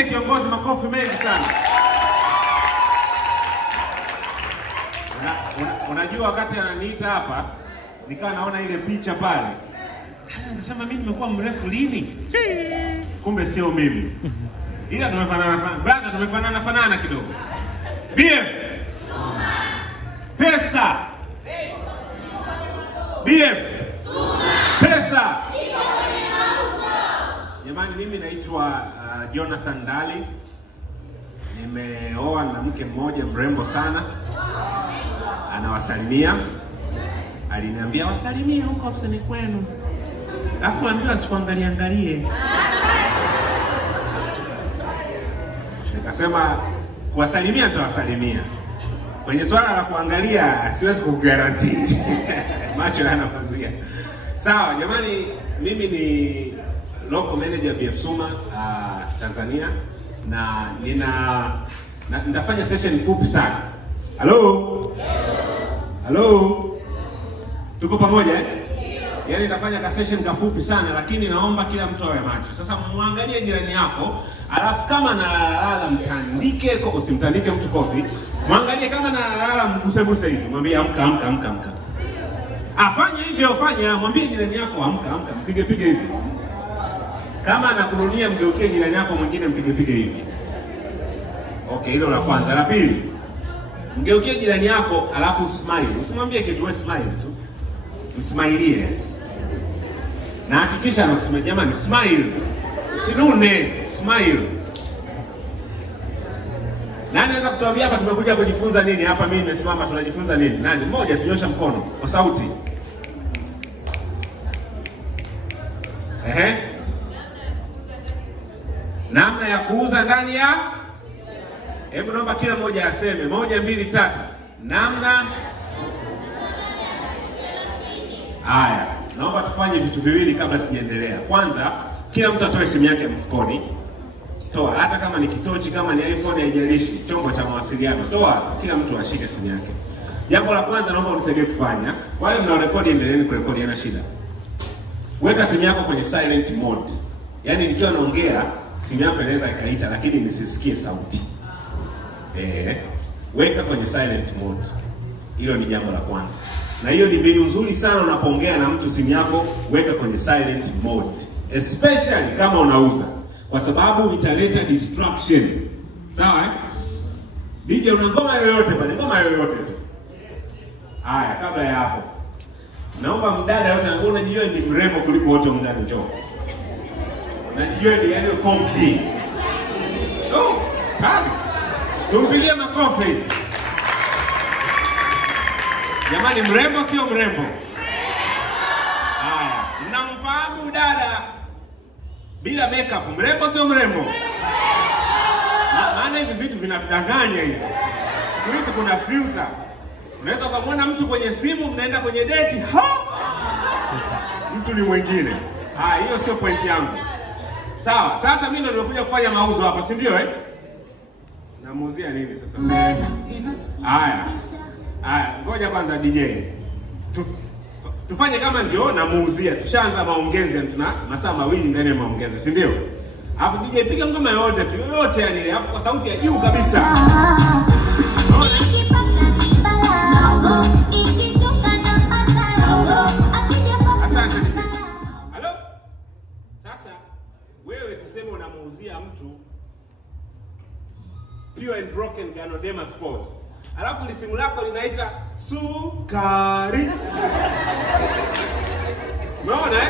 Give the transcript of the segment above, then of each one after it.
Mpigie kiongozi makofi mengi sana. Unajua wakati ananiita hapa, nikawa naona ile picha pale. Nikasema mimi nimekuwa mrefu lini? Kumbe sio mimi. Ila tumefanana kidogo. BF pesa. BF pesa. Jamani, mimi naitwa Jonathan Dali. Nimeoa na mke mmoja mrembo sana. Anawasalimia. Aliniambia wasalimie huko ofisini kwenu. Alafu ambiwa sikuangalie. Nikasema kuwasalimia nitawasalimia. Kwenye swala la kuangalia siwezi kuguarantee. Macho yana pazia. Sawa, jamani, mimi ni local manager BF Suma Tanzania na nitafanya session fupi sana. Hello? Hello? Tuko pamoja eh? Yaani nitafanya ka session kafupi sana, lakini naomba kila mtu awe macho. Sasa muangalie jirani yako, alafu kama analala mtandike, usimtandike mtu kofi. Muangalie kama analala mguse hivi, mwambie amka. Afanye hivyo, mwambie jirani yako amka, mpige hivi. Kama anakununia mgeukie jirani yako mwingine mpige hivi. Okay, hilo la kwanza. La pili, mgeukie jirani yako alafu smile. Usimwambie kitu, wewe smile tu. Msmailie. Na hakikisha anakusema jamani smile. Sinune, smile. Nani anaweza kutuambia hapa tumekuja kujifunza nini? Hapa mimi nimesimama tunajifunza nini? Nani? Mmoja tunyosha mkono kwa sauti. Namna ya kuuza ndani ya. Hebu naomba kila mmoja aseme 1 2 3. Namna. Haya, naomba tufanye vitu viwili kabla sijaendelea. Kwanza, kila mtu atoe simu yake mfukoni. Toa, hata kama ni kitochi, kama ni iPhone, haijalishi, chombo cha mawasiliano. Toa, kila mtu ashike simu yake. Jambo la kwanza naomba unisaidie kufanya. Wale mnaorekodi endeleeni kurekodi, hana shida. Weka simu yako kwenye silent mode. Yaani nikiwa naongea, simu yako inaweza ikaita lakini nisisikie sauti. Weka kwenye silent mode. Hilo ni jambo la kwanza. Na hiyo ni mbinu nzuri sana unapoongea na mtu, simu yako weka kwenye silent mode. Especially kama unauza. Kwa sababu italeta distraction. Sawa eh? DJ una ngoma yoyote pale, ngoma yoyote tu. Haya, kabla ya hapo, naomba mdada yote anaona unajijua ni mrembo kuliko wote mndani, njoo. Unajijua ni yani kompi. Tani. Tumpigie makofi. Jamani, mrembo sio mrembo? Haya, mnamfahamu dada bila makeup, mrembo sio mrembo? Maana hivi vitu vinatudanganya hivi. Siku hizi kuna filter. Unaweza kumwona mtu kwenye simu, mnaenda kwenye date, mtu ni mwingine. Hiyo sio point yangu. Sawa, sasa mimi ndo nimekuja kufanya mauzo hapa, si ndio eh? Namuuzia nini sasa? Haya, ngoja kwanza DJ. Tufanye kama ndio namuuzia. Tushaanza maongezi, tuna masaa mawili ndani ya maongezi, si ndio? Alafu DJ piga ngoma yote tu, yote yani ile, alafu kwa sauti ya juu kabisa. Asante. Halo? Sasa wewe tuseme unamuuzia mtu Pure and Broken Ganoderma Spores. Alafu lisimu lako linaita sukari. Umeona eh?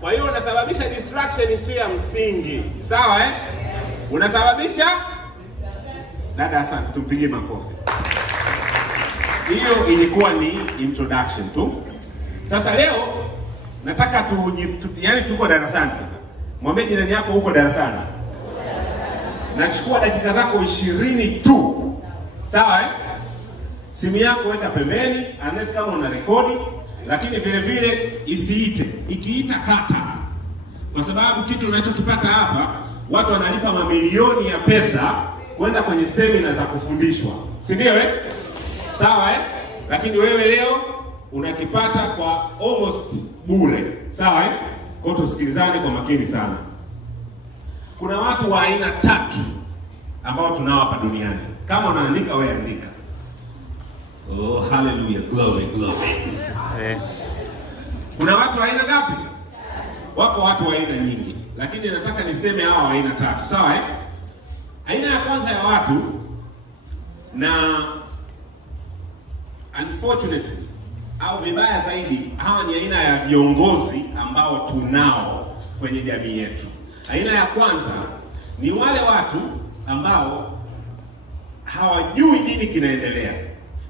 Kwa hiyo unasababisha distraction isiyo ya msingi. Sawa eh? Unasababisha dada, asante, tumpigie makofi. Hiyo ilikuwa ni introduction tu. Sasa leo nataka yani tuko darasani sasa. Mwambie jirani yako uko darasani. Nachukua dakika zako 20 tu. Sawa eh? Simu yako weka pembeni, unless kama una rekodi, lakini vile vile isiite. Ikiita kata. Kwa sababu kitu unachokipata hapa, watu wanalipa mamilioni ya pesa kwenda kwenye semina za kufundishwa. Si ndio eh? Sawa eh? Lakini wewe leo unakipata kwa almost bure. Sawa eh? Kwa tusikilizane kwa makini sana. Kuna watu wa aina 3 ambao tunao hapa duniani. Kama unaandika wewe andika. Oh, hallelujah, glory, glory. Kuna watu wa aina ngapi? Wako watu wa aina nyingi, lakini nataka niseme hawa wa aina 3, sawa eh? Aina ya kwanza ya watu, na unfortunately au vibaya zaidi, hawa ni aina ya viongozi ambao tunao kwenye jamii yetu. Aina ya kwanza ni wale watu ambao hawajui nini kinaendelea.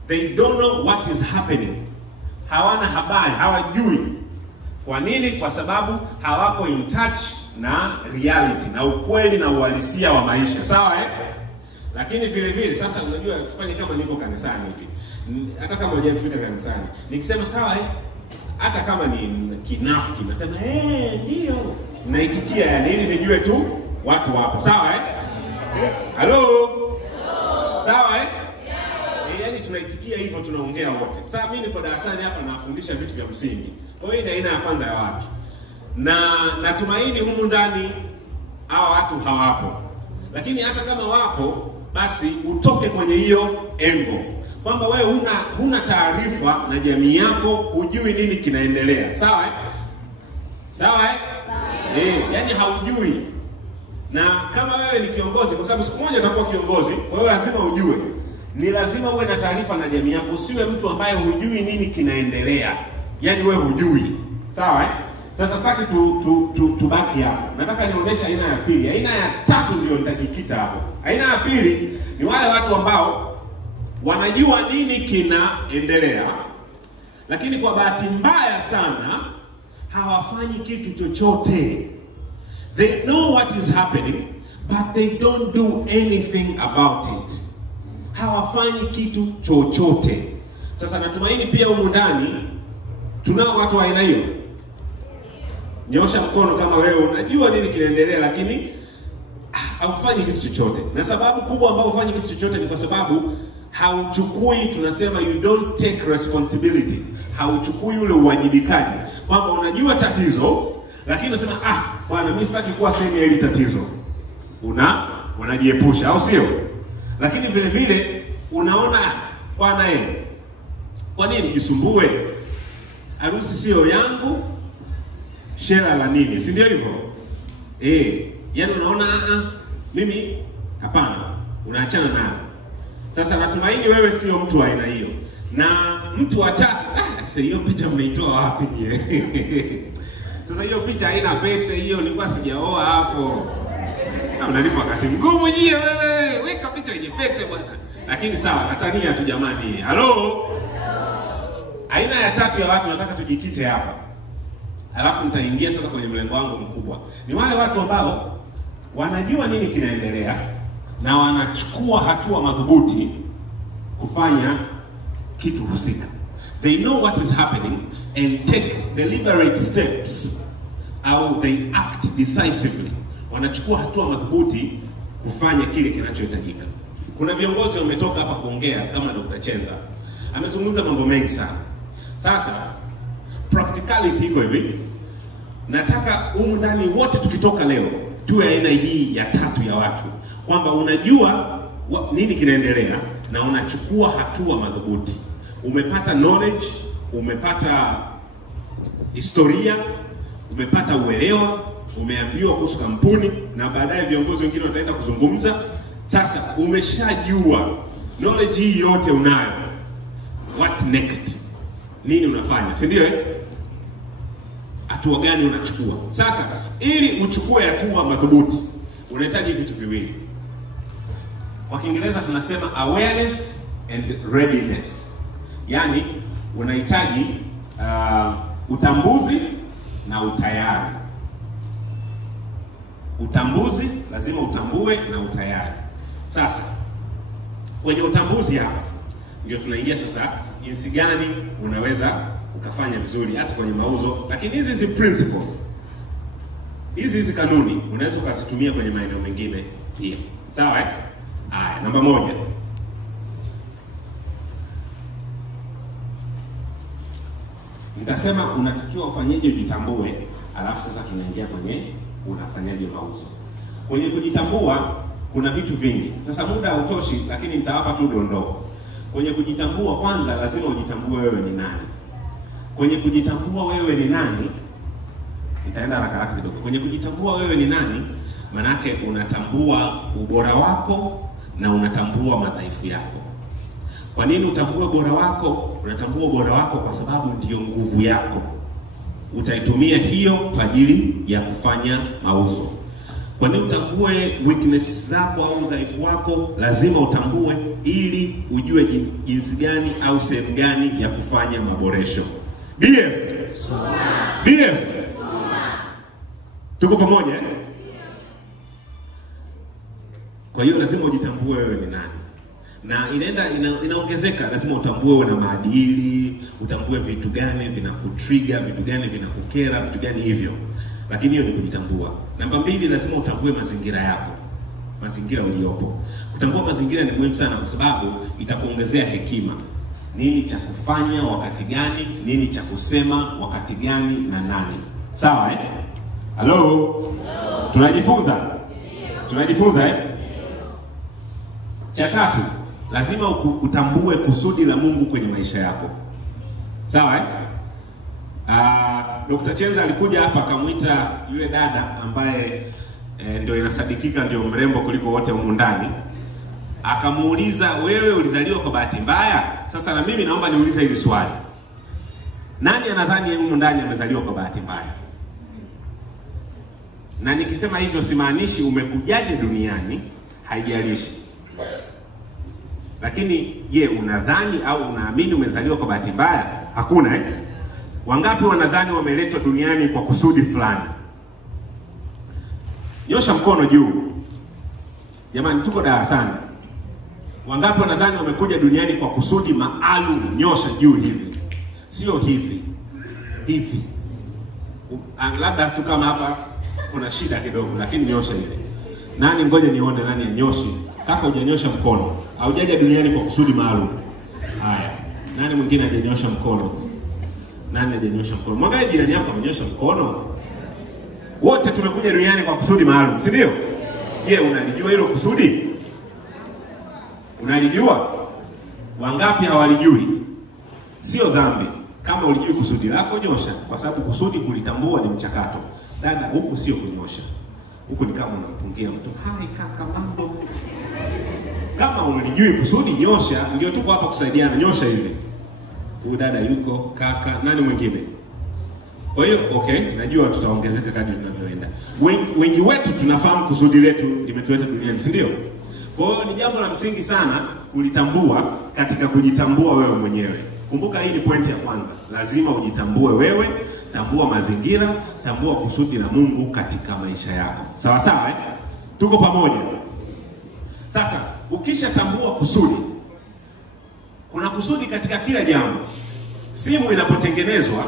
They don't know what is happening. Hawana habari, hawajui. Kwa nini? Kwa sababu hawako in touch na reality, na ukweli na uhalisia wa maisha. Sawa eh? Lakini vile vile sasa unajua tufanye kama niko kanisani hivi. Hata kama hujafika kanisani. Nikisema sawa eh? Hata kama ni kinafiki nasema ndio. Naitikia yani ili nijue tu watu wapo. Sawa eh? Hello? Sawa eh? Yaani tunaitikia hivyo, tunaongea wote. Sasa mimi niko darasani hapa nafundisha vitu vya msingi. Kwa hiyo ni aina ya kwanza ya watu. Na natumaini humu ndani hao watu hawapo. Lakini hata kama wapo, basi utoke kwenye hiyo engo. Kwamba wewe huna taarifa na jamii yako, hujui nini kinaendelea. Sawa eh? Sawa eh? Yaani haujui. Na kama wewe ni kiongozi, kwa sababu siku moja utakuwa kiongozi, kwa hiyo lazima ujue. Ni lazima uwe na taarifa na jamii yako, usiwe mtu ambaye hujui nini kinaendelea. Yaani wewe hujui. Sawa eh? Sasa sitaki tubaki hapo. Nataka nionyeshe aina ya pili. Aina ya 3 ndio nitajikita hapo. Aina ya pili ni wale watu ambao wanajua nini kinaendelea, lakini kwa bahati mbaya sana hawafanyi kitu chochote. They know what is happening, but they don't do anything about it. Hawafanyi kitu chochote. Sasa natumaini pia humu ndani tunao watu wa aina hiyo. Nyosha mkono kama wewe unajua nini kinaendelea lakini haufanyi kitu chochote. Na sababu kubwa ambayo hufanyi kitu chochote ni kwa sababu hauchukui, tunasema you don't take responsibility. Hauchukui ule uwajibikaji. Kwamba unajua tatizo lakini unasema bwana mimi sitaki kuwa sehemu ya hili tatizo. Unajiepusha au sio? Lakini vile vile unaona bwana kwa nini jisumbue? Harusi sio yangu. Shera la nini? Si ndio hivyo? Yaani unaona mimi hapana, unaachana nayo. Sasa natumaini wewe sio mtu wa aina hiyo. Na mtu wa 3, sasa hiyo picha mmeitoa wapi je? Sasa hiyo picha haina pete, hiyo nilikuwa sijaoa hapo. Unanipa wakati mgumu je wewe? Weka picha yenye pete bwana. Lakini sawa, natania tu jamani. Hello? Aina ya 3 ya watu nataka tujikite hapa. Alafu nitaingia sasa kwenye mlengo wangu mkubwa. Ni wale watu ambao wanajua nini kinaendelea na wanachukua hatua madhubuti kufanya kitu husika. They know what is happening and take deliberate steps, au they act decisively. Wanachukua hatua madhubuti kufanya kile kinachohitajika. Kuna viongozi wametoka hapa kuongea kama Dr. Chenza. Amezungumza mambo mengi sana. Sasa practicality iko hivi. Nataka humu ndani wote tukitoka leo tuwe aina hii ya 3 ya watu, kwamba unajua nini kinaendelea na unachukua hatua madhubuti. Umepata knowledge, umepata historia, umepata uelewa, umeambiwa kuhusu kampuni na baadaye viongozi wengine wataenda kuzungumza. Sasa umeshajua knowledge hii yote unayo. What next? Nini unafanya? Si ndio hatua gani unachukua? Sasa ili uchukue hatua madhubuti unahitaji vitu viwili. Kwa Kiingereza tunasema awareness and readiness. Yaani unahitaji utambuzi na utayari. Utambuzi, lazima utambue, na utayari. Sasa kwenye utambuzi hapa ndio tunaingia sasa jinsi gani unaweza ukafanya vizuri hata kwenye mauzo. Lakini hizi principles, hizi kanuni unaweza ukazitumia kwenye maeneo mengine pia. Sawa Haya, namba 1. Nitasema unatakiwa ufanyeje ujitambue, alafu sasa tunaingia kwenye unafanyaje mauzo. Kwenye kujitambua kuna vitu vingi. Sasa muda hautoshi, lakini nitawapa tu dondoo. Kwenye kujitambua, kwanza lazima ujitambue wewe ni nani. Kwenye kujitambua wewe ni nani, nitaenda haraka kidogo. Kwenye kujitambua wewe ni nani, manake unatambua ubora wako na unatambua madhaifu yako. Kwa nini utambue ubora wako? Unatambua ubora wako kwa sababu ndiyo nguvu yako. Utaitumia hiyo kwa ajili ya kufanya mauzo. Kwa nini utambue weakness zako au udhaifu wako? Lazima utambue ili ujue jinsi gani au sehemu gani ya kufanya maboresho. BF. BF. Tuko pamoja eh? Kwa hiyo lazima ujitambue wewe ni nani. Na inaongezeka, lazima utambue una maadili, utambue vitu gani vinakutrigger, vitu gani vinakukera, vitu gani hivyo. Lakini hiyo ni kujitambua. Namba 2, lazima utambue mazingira yako. Mazingira uliopo. Kutambua mazingira ni muhimu sana kwa sababu itakuongezea hekima. Nini cha kufanya wakati gani, nini cha kusema wakati gani na nani. Sawa eh? Hello? Tunajifunza? Tunajifunza eh? Cha 3, lazima utambue kusudi la Mungu kwenye maisha yako. Sawa eh? Dr. Chenza alikuja hapa akamwita yule dada ambaye ndio inasadikika ndio mrembo kuliko wote humu ndani. Akamuuliza, wewe ulizaliwa kwa bahati mbaya? Sasa na mimi naomba niulize hili swali. Nani anadhani humu ndani amezaliwa kwa bahati mbaya? Na nikisema hivyo simaanishi umekujaje duniani, haijalishi. Lakini je, unadhani au unaamini umezaliwa kwa bahati mbaya? Hakuna eh? Wangapi wanadhani wameletwa duniani kwa kusudi fulani? Nyosha mkono juu. Jamani, tuko darasani. Wangapi wanadhani wamekuja duniani kwa kusudi maalum? Nyosha juu hivi. Sio hivi. Hivi. Labda tu kama hapa kuna shida kidogo, lakini nyosha hivi. Nani, ngoja nione nani anyoshi. Kaka hujanyosha mkono. Haujaja duniani kwa kusudi maalum. Haya. Nani mwingine hajanyosha mkono? Nani hajanyosha mkono? Mwangalie jirani yako amenyosha mkono. Wote tumekuja duniani kwa kusudi maalum, si ndio? Je, unalijua hilo kusudi? Unalijua? Wangapi hawalijui? Sio dhambi. Kama ulijui kusudi lako, nyosha, kwa sababu kusudi kulitambua ni mchakato. Dada, huku sio kunyosha. Huku ni kama unampungia mtu, "Hai kaka, mambo." Kama ulijui kusudi, nyosha. Ndio tuko hapa kusaidiana. Nyosha hivi. Huyu dada yuko, kaka, nani mwingine? Kwa hiyo okay, najua tutaongezeka kadri tunavyoenda. Wengi wetu tunafahamu kusudi letu limetuleta duniani, si ndio? Kwa hiyo ni jambo la msingi sana kulitambua katika kujitambua wewe mwenyewe. Kumbuka hii ni pointi ya kwanza. Lazima ujitambue wewe, tambua mazingira, tambua kusudi la Mungu katika maisha yako. Sawa sawa eh? Tuko pamoja. Sasa, ukishatambua kusudi, kuna kusudi katika kila jambo. Simu inapotengenezwa,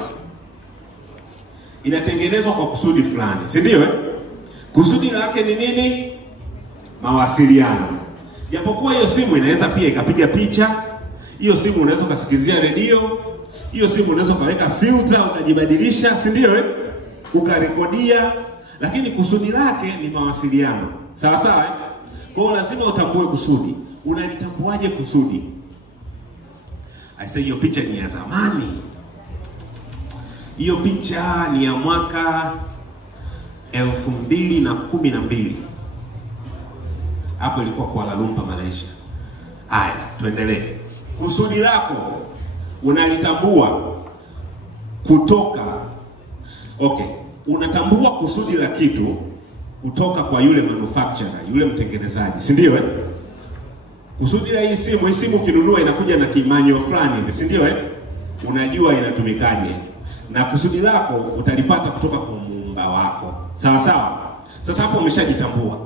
inatengenezwa kwa kusudi fulani, si ndio eh? Kusudi lake ni nini? Mawasiliano. Japokuwa hiyo simu inaweza pia ikapiga picha, hiyo simu unaweza kusikizia redio, hiyo simu unaweza kaweka filter ukajibadilisha, si ndio eh? Ukarekodia, lakini kusudi lake ni mawasiliano. Sawa sawa eh? Kwa hiyo lazima utambue kusudi. Unalitambuaje kusudi? Aisee, hiyo picha ni ya zamani. Hiyo picha ni ya mwaka 2012. Hapo ilikuwa Kuala Lumpur, Malaysia. Haya, tuendelee. Kusudi lako unalitambua kutoka unatambua kusudi la kitu kutoka kwa yule manufacturer, yule mtengenezaji, si ndio eh? Kusudi la hii simu ukinunua inakuja na kimanyo fulani hivi, si ndio eh? Unajua inatumikaje. Na kusudi lako utalipata kutoka kwa muumba wako. Sawa sawa? Sasa hapo umeshajitambua.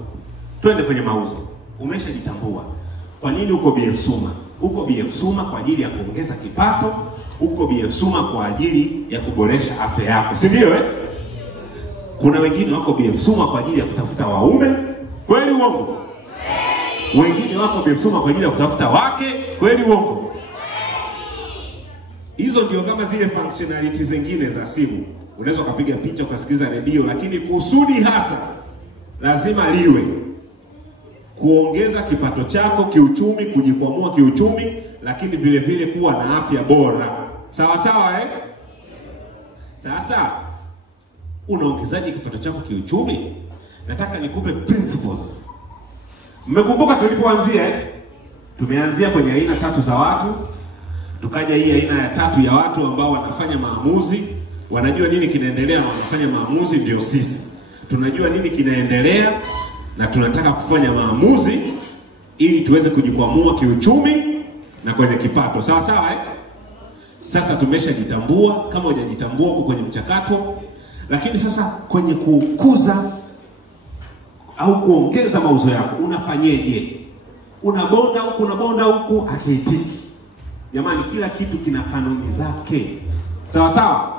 Twende kwenye mauzo. Umeshajitambua. Kwa nini uko BF Suma? Uko BF Suma kwa ajili ya kuongeza kipato, uko BF Suma kwa ajili ya kuboresha afya yako, si ndio eh? Kuna wengine wako BF Suma kwa ajili ya kutafuta waume, kweli uongo? Kweli. Wengine wako BF Suma kwa ajili ya kutafuta wake, kweli uongo? Kweli. Hizo ndio kama zile functionality zingine za simu. Unaweza kupiga picha, ukasikiza redio, lakini kusudi hasa lazima liwe kuongeza kipato chako kiuchumi, kujikwamua kiuchumi, lakini vile vile kuwa na afya bora. Sawa sawa eh? Sasa unaongezaje kipato chako kiuchumi? Nataka nikupe principles. Mmekumbuka tulipoanzia eh? Tumeanzia kwenye aina 3 za watu, tukaja hii aina ya 3 ya watu ambao wanafanya maamuzi, wanajua nini kinaendelea na wanafanya maamuzi. Ndio sisi tunajua nini kinaendelea na tunataka kufanya maamuzi ili tuweze kujikwamua kiuchumi na kwenye kipato. Sawa sawa eh? Sasa tumeshajitambua. Kama hujajitambua uko kwenye mchakato, lakini sasa kwenye kukuza au kuongeza mauzo yako unafanyeje? Unabonda huku hakiitiki. Jamani, kila kitu kina kanuni zake. Sawa sawa?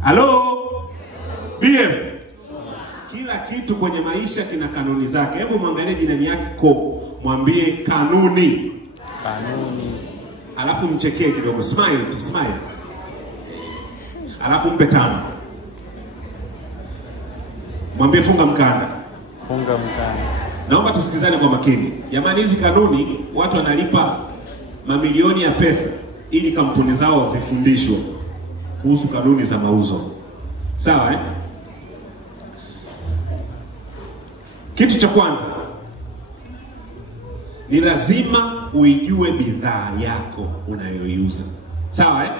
Halo? BF. Kila kitu kwenye maisha kina kanuni zake. Hebu muangalie jirani yako, mwambie kanuni. Kanuni. Alafu mchekee kidogo, smile tu, smile. Alafu mpe 5. Mwambie funga mkanda. Funga mkanda. Naomba tusikizane kwa makini. Jamani, hizi kanuni watu wanalipa mamilioni ya pesa ili kampuni zao zifundishwe kuhusu kanuni za mauzo. Sawa eh? Kitu cha kwanza ni lazima uijue bidhaa yako unayoiuza. Sawa eh?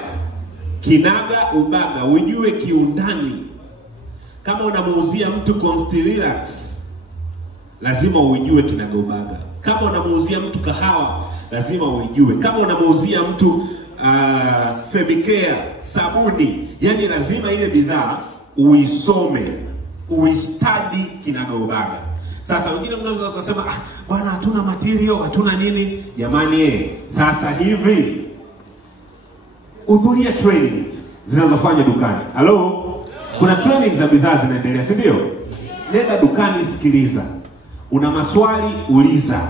Kinaga ubaga, uijue kiundani. Kama unamuuzia mtu Constellirax, lazima uijue kinaga ubaga. Kama unamuuzia mtu kahawa, lazima uijue. Kama unamuuzia mtu Femicare, sabuni, yani lazima ile bidhaa uisome, uistadi kinaga ubaga. Sasa wengine mnaweza kusema bwana hatuna material, hatuna nini. Jamani sasa hivi hudhuria trainings zinazofanya dukani. Halo? Kuna trainings za bidhaa zinaendelea, si ndio? Nenda dukani, sikiliza. Una maswali, uliza.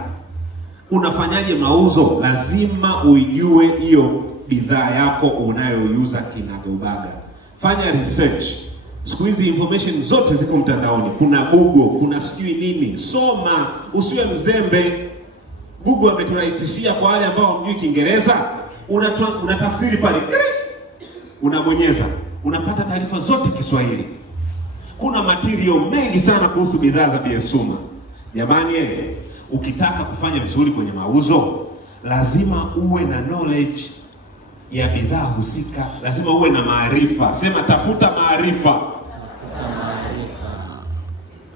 Unafanyaje mauzo? Lazima uijue hiyo bidhaa yako unayoiuza kinagaubaga. Fanya research. Siku hizi information zote ziko mtandaoni. Kuna Google, kuna sijui nini. Soma, usiwe mzembe. Google ameturahisishia kwa wale ambao hawajui Kiingereza. Unatafsiri pale. Unabonyeza. Unapata taarifa zote Kiswahili. Kuna material mengi sana kuhusu bidhaa za BF Suma. Jamani ukitaka kufanya vizuri kwenye mauzo, lazima uwe na knowledge ya bidhaa husika. Lazima uwe na maarifa. Sema tafuta maarifa.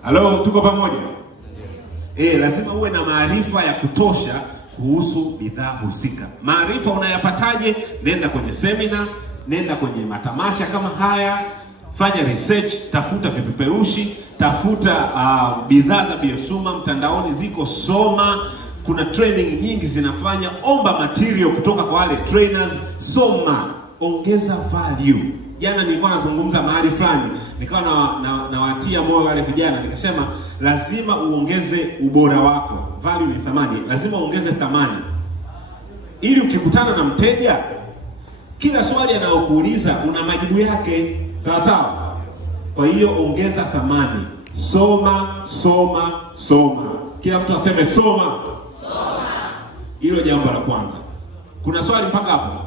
Halo, tuko pamoja? Lazima uwe na maarifa ya kutosha kuhusu bidhaa husika. Maarifa unayapataje? Nenda kwenye seminar, nenda kwenye matamasha kama haya, fanya research, tafuta vipeperushi, tafuta bidhaa za BF Suma mtandaoni ziko, soma. Kuna training nyingi zinafanya, omba material kutoka kwa wale trainers, soma, ongeza value. Jana nilikuwa nazungumza mahali fulani, nikawa nawatia moyo wale vijana, nikasema lazima uongeze ubora wako. Value ni thamani, lazima uongeze thamani. Ili ukikutana na mteja, kila swali anayokuuliza una majibu yake. Sawa sawa? Kwa hiyo ongeza thamani. Soma, soma, soma. Kila mtu aseme soma. Soma. Hilo jambo la kwanza. Kuna swali mpaka hapo?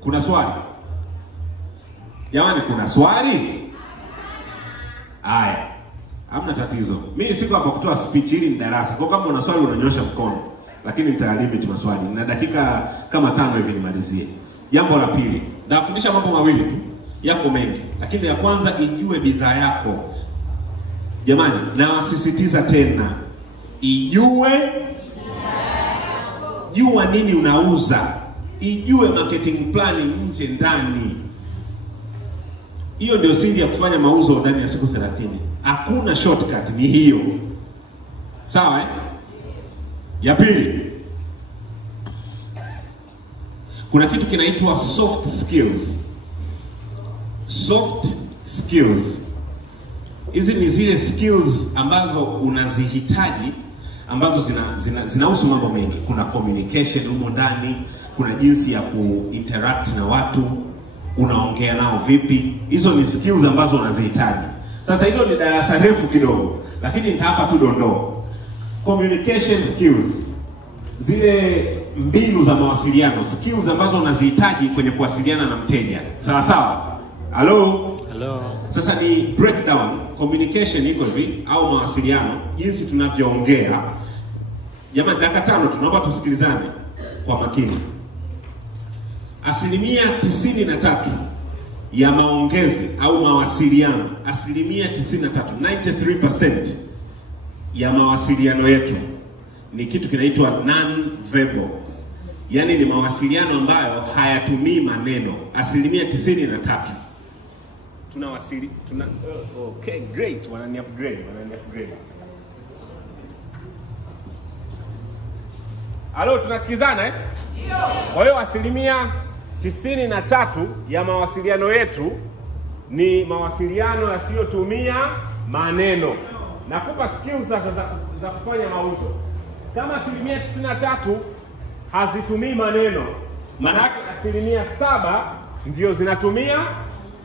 Kuna swali? Jamani, kuna swali? Haya. Hamna tatizo. Mimi siko hapa kutoa speech, hili ni darasa. Kwa kama una swali unanyosha mkono. Lakini nitalimit maswali. Na dakika kama 5 hivi nimalizie. Jambo la pili. Nafundisha mambo mawili tu. Yako mengi. Lakini ya kwanza, ijue bidhaa yako. Jamani, nawasisitiza tena. Ijue. Jua nini unauza. Ijue marketing plan nje ndani. Hiyo ndio siri ya kufanya mauzo ndani ya siku 30. Hakuna shortcut, ni hiyo. Sawa eh? Ya pili. Kuna kitu kinaitwa soft skills. Soft skills. Hizi ni zile skills ambazo unazihitaji, ambazo zinahusu mambo mengi. Kuna communication humo ndani, kuna jinsi ya kuinteract na watu, unaongea nao vipi. Hizo ni skills ambazo unazihitaji. Sasa hilo ni darasa refu kidogo. lakini nitawapa tu dondoo. Communication skills, zile mbinu za mawasiliano, skills ambazo unazihitaji kwenye kuwasiliana na mteja. Sawa sawa? Hello? Hello. Sasa ni breakdown. Communication iko hivi, au mawasiliano, jinsi tunavyoongea. Jamani, dakika 5 tunaomba tusikilizane kwa makini. 93% ya maongezi au mawasiliano, 93% ya mawasiliano yetu ni kitu kinaitwa non-verbal. Yaani ni mawasiliano ambayo hayatumii maneno. 93%. Okay, great. Wanani upgrade. Halo, tunasikizana eh? Ndio. Kwa hiyo 93% ya mawasiliano yetu ni mawasiliano yasiyotumia maneno. Nakupa skills za kufanya mauzo. Kama 93% hazitumii maneno, maana yake 7% ndio zinatumia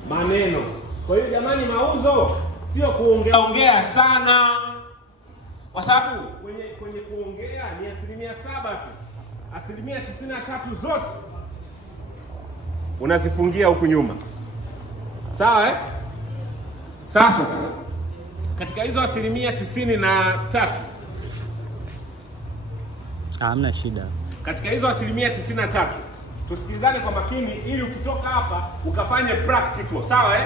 maneno. Kwa hiyo jamani, mauzo sio kuongea sana. Kwa sababu kwenye kuongea ni 7% tu. 93% zote unazifungia huku nyuma. Sawa eh? Sasa katika hizo 93%, hamna shida. Katika hizo 93%, tusikilizane kwa makini ili ukitoka hapa ukafanye practical, sawa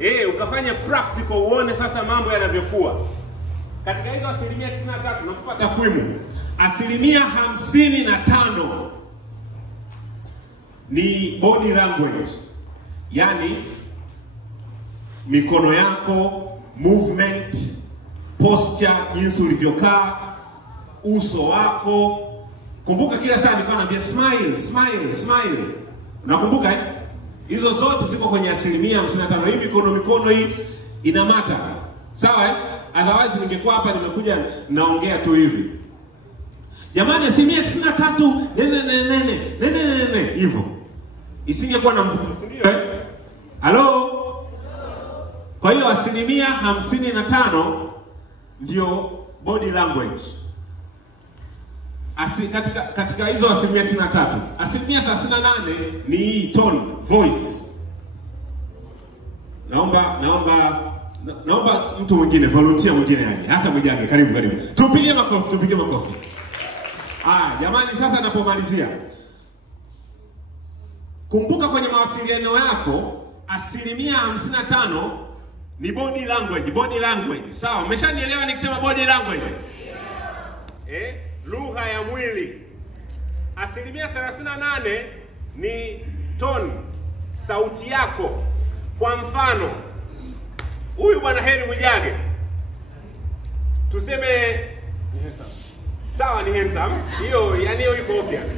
eh? Ukafanye practical uone sasa mambo yanavyokuwa. Katika hizo 93% nakupa takwimu. 55% ni body language. Yaani mikono yako, movement, posture, jinsi ulivyokaa, uso wako. Kumbuka kila saa nilikuwa naambia smile. Nakumbuka eh? Hizo zote ziko kwenye 55%. Hii mikono hii ina mata. Sawa eh? Otherwise ningekuwa hapa nimekuja naongea tu hivi. Jamani, 93% hivyo. Isingekuwa na mvuto, ndio eh? Hello? Kwa hiyo 55% ndio body language. Katika hizo 63%, 38% ni tone, voice. Naomba mtu mwingine, volunteer mwingine aje. Hata Mwijage, karibu. Tupige makofi. Jamani, sasa napomalizia. Kumbuka kwenye mawasiliano yako 55% ni body language. Sawa, umeshanielewa nikisema body language? Lugha ya mwili. 38% ni tone, sauti yako. Kwa mfano, huyu bwana Heri Mwijage, tuseme ni handsome. Sawa, ni handsome. Hiyo iko obvious.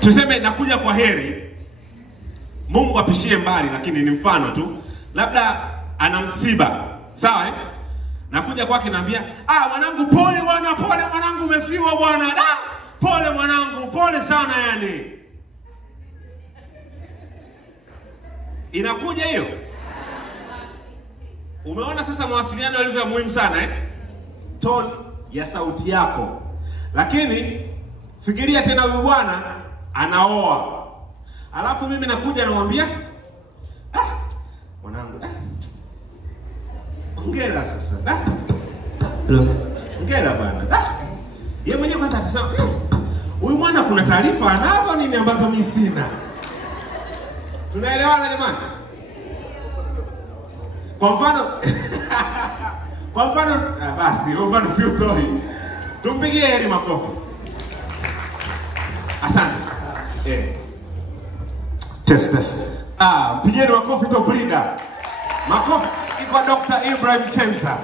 Tuseme nakuja kwa Heri. Mungu apishie mbali, lakini ni mfano tu. Labda ana msiba. Sawa eh? Nakuja kwake naambia, mwanangu pole mwanangu umefiwa bwana. Pole mwanangu, pole sana yani. Inakuja hiyo? Umeona sasa mawasiliano yalivyo muhimu sana eh? Tone ya sauti yako. Lakini fikiria tena, huyu bwana anaoa. Alafu mimi nakuja namwambia, mwanangu, ongera sasa. Ongera bwana. Yeye mwenyewe kwanza atasema, huyu mwana kuna taarifa anazo nini ambazo mimi sina. Tunaelewana jamani? Kwa mfano basi, mfano si utoi. Tumpigie Heri makofi. Asante. Test. Mpigieni makofi top leader. Makofi kwa Dr. Ibrahim Chenza.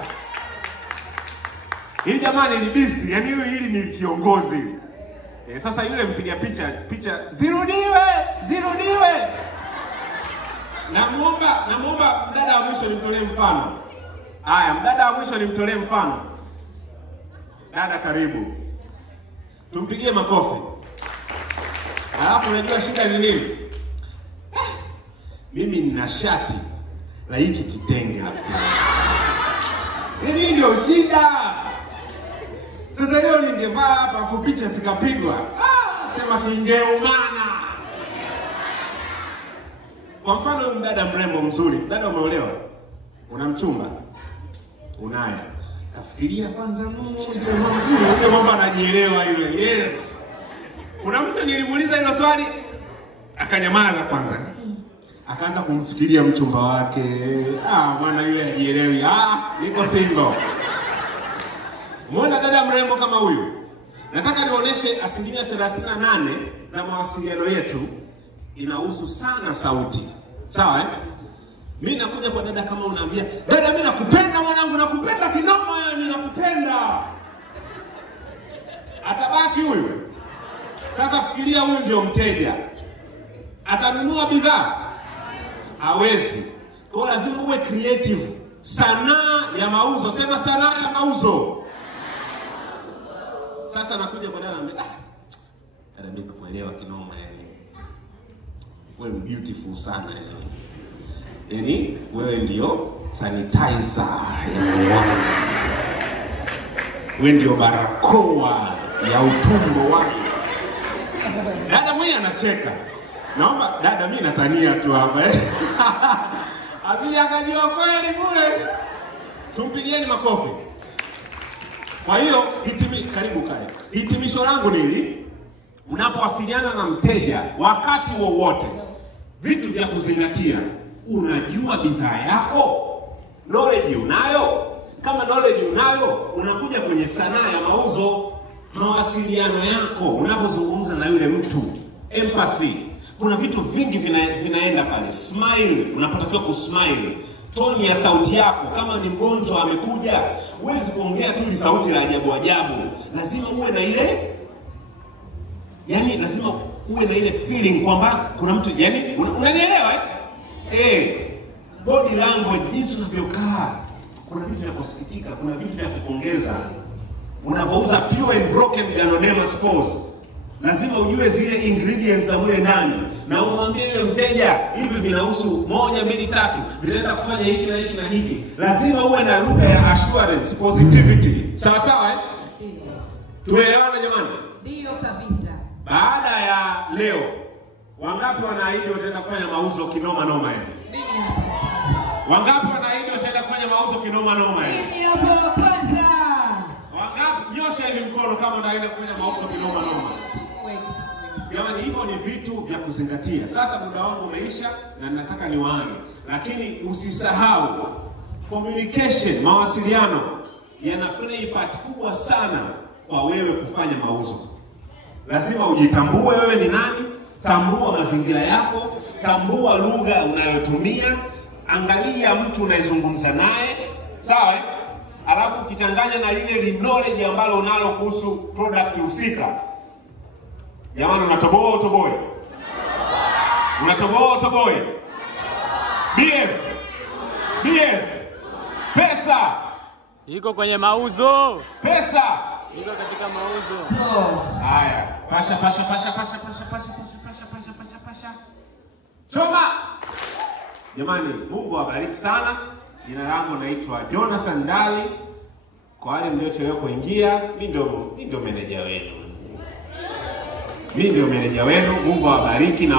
Hili jamani ni beast, yani hili ni kiongozi. Sasa yule mpiga picha zirudiwe. Namuomba mdada wa mwisho nimtolee mfano. Mdada wa mwisho nimtolee mfano. Dada, karibu. Tumpigie makofi. Alafu unajua shida ni nini? Mimi nina shati la hiki kitenge nafikiri. ndio shida. Sasa leo ningevaa hapa afu picha sikapigwa. Sema kingeumana. Kwa mfano huyu dada mrembo mzuri, dada umeolewa, una mchumba, unaye. Kafikiria kwanza yule mambo anajielewa yule. Yes. Kuna mtu nilimuuliza hilo swali akanyamaza kwanza. Akaanza kumfikiria mchumba wake. Maana yule hajielewi. Niko single. Muona dada mrembo kama huyu. Nataka nionyeshe 38% za mawasiliano yetu inahusu sana sauti. Sawa eh? Mimi nakuja kwa dada kama unaambia, "Dada mimi nakupenda mwanangu, nakupenda kinoma yani nakupenda." Atabaki huyu. Sasa fikiria huyu ndio mteja. Atanunua bidhaa? Hawezi. Kwa hiyo lazima uwe creative. Sanaa ya mauzo. Sema sanaa ya mauzo. Sasa nakuja kwa dada anambia, "Dada mimi nakuelewa kinoma yani. Wewe ni beautiful sana yani. Yani wewe ndio sanitizer ya moyo wangu. Wewe ndio barakoa ya utumbo wangu." Dada mwenye anacheka. Naomba dada mimi natania tu hapa. Asili akajua kweli bure. Tumpigieni makofi. Kwa hiyo karibu kae. Hitimisho langu ni hili. Unapowasiliana na mteja wakati wowote, vitu vya kuzingatia. Unajua bidhaa yako? Knowledge unayo? Kama knowledge unayo, unakuja kwenye sanaa ya mauzo. Mawasiliano yako unapozungumza na yule mtu, empathy. Kuna vitu vingi vinaenda pale. Smile, unapotakiwa kusmile. Toni ya sauti yako, kama ni mgonjwa amekuja, huwezi kuongea tu ni sauti la ajabu ajabu. Lazima uwe na ile, yani lazima uwe na ile feeling kwamba kuna mtu, yani unanielewa body language, jinsi unavyokaa. Kuna vitu vya kusikitika, kuna vitu vya kupongeza. Unapouza pure and broken Ganoderma spores, lazima ujue zile ingredients za mule ndani. Na umwambie yule mteja, hivi vinahusu 1, 2, 3, vinaenda kufanya hiki na hiki na hiki. Lazima uwe na lugha ya assurance, positivity. Sawa sawa eh? Tumeelewana jamani? Ndio kabisa. Baada ya leo, wangapi wanaahidi wataenda kufanya mauzo kinoma noma yani? Mimi hapa. Wangapi wanaahidi wataenda kufanya mauzo kinoma noma yani? Mimi hapa kwanza. Wangapi nyosha hivi mkono kama unaenda kufanya mauzo kinoma noma? Jamani, hivyo ni vitu vya kuzingatia. Sasa muda wangu umeisha na nataka niwaage. Lakini usisahau communication, mawasiliano yana play part kubwa sana kwa wewe kufanya mauzo. Lazima ujitambue wewe ni nani, tambua mazingira yako, tambua lugha unayotumia, angalia mtu unayezungumza naye, sawa eh? Alafu ukichanganya na ile knowledge ambalo unalo kuhusu product husika. Jamani, unatoboa utoboe? Unatoboa utoboe? BF pesa iko kwenye mauzo. Pesa iko katika mauzo. Haya, pasha. Choma. Jamani, Mungu awabariki sana. Jina langu naitwa Jonathan Dali. Kwa wale mliochelewa kuingia, mimi ndio meneja wenu. Mungu awabariki na